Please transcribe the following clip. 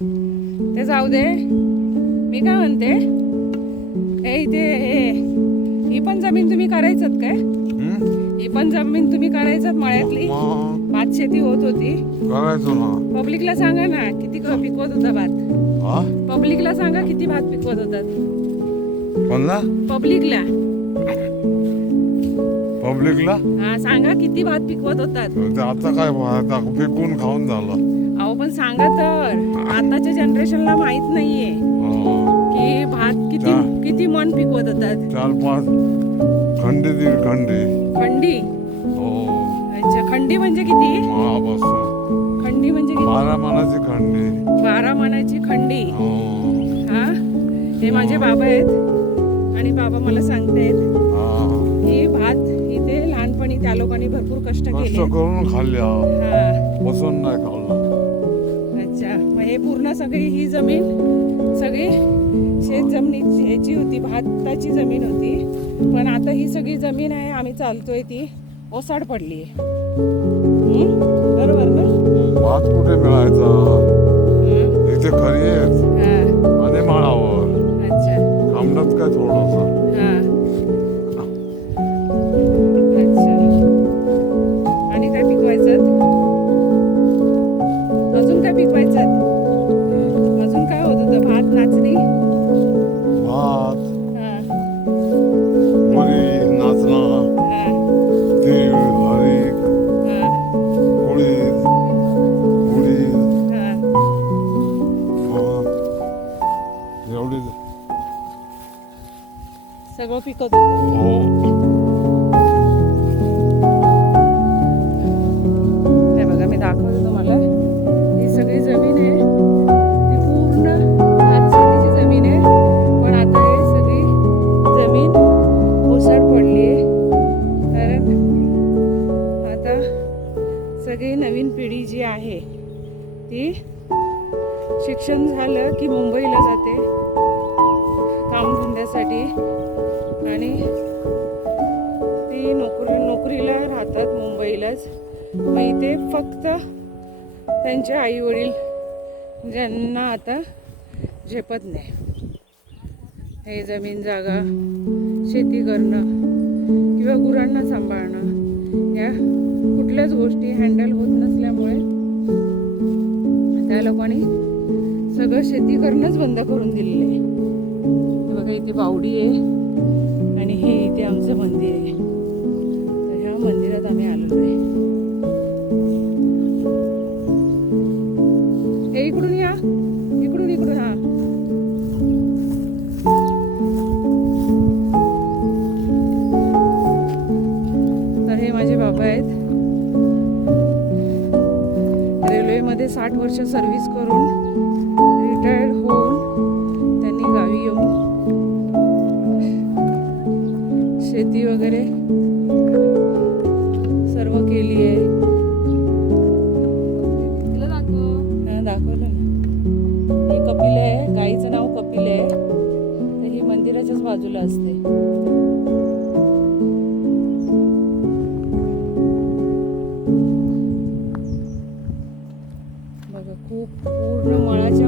ते जाऊ दे. मी काय म्हणते? हे इथे हे ही पण जमीन तुम्ही करायचत काय? हं? पण जमीन तुम्ही करायचत मळ्यातली? भात शेती होत होती. पब्लिकला सांगा ना किती पिकवत होता भात? पब्लिकला सांगा किती भात पिकवत होतात? कोणला? पब्लिकला. पब्लिकला? हा सांगा किती भात पिकवत होतात? ते आता काय पिकून खाऊन झालं. पण सांगा तर आताच्या जनरेशनला माहीत नाहीये. की भात किती. किती मन पिकवत होतात. चार पाच खंडे दीड खंडे. खंडी? हो. अच्छा खंडी म्हणजे किती? खंडी म्हणजे किती? बारा मानाची खंडे. बारा मानाची खंडी. हो. हा? माझे बाबा आहेत. आणि बाबा मला सांगतायत हा. की भात इथे लहानपणी त्या लोकांनी भरपूर कष्ट केले. करून खाल्ल्या. बसून नाही खाल्ला. हे पूर्ण सगळी ही जमीन सगळी शेत जमिनीची ह्याची होती भाताची जमीन होती. पण आता ही सगळी जमीन आहे आम्ही चालतोय ती ओसाड पडली आहे. बरोबर ना? भात कुठे मिळायचा. इथे खरी आहेत. एवढे सगळं पिकत होतं हो बघा मी दाखवते तुम्हाला. ही सगळी जमीन आहे. ती पूर्ण भातशेतीची जमीन आहे. पण आता हे सगळी जमीन ओसाड पडली आहे. कारण आता सगळी नवीन पिढी जी आहे ती शिक्षण झालं की मुंबईला जाते. कामधंद्यासाठी आणि ती नोकरी नोकरीला राहतात मुंबईलाच. मग इथे फक्त त्यांचे आई वडील ज्यांना आता झेपत नाही. हे जमीन जागा शेती करणं किंवा गुरांना सांभाळणं या कुठल्याच गोष्टी हँडल होत नसल्यामुळे त्या लोकांनी सगळं शेती करणंच बंद करून दिलेलं आहे. हे बघा इथे बावडी आहे आणि हे इथे आमचं मंदिर आहे. तर ह्या मंदिरात आम्ही आलेलो आहे. रेल्वेमध्ये साठ वर्ष सर्व्हिस करून रिटायर्ड होऊन त्यांनी गावी येऊन शेती वगैरे सर्व केली आहे. हा, दाखवलं ही कपिल आहे गाईचं नाव कपिल आहे. तर ही मंदिराच्याच बाजूला असते. खूप पूर्ण मळाच्या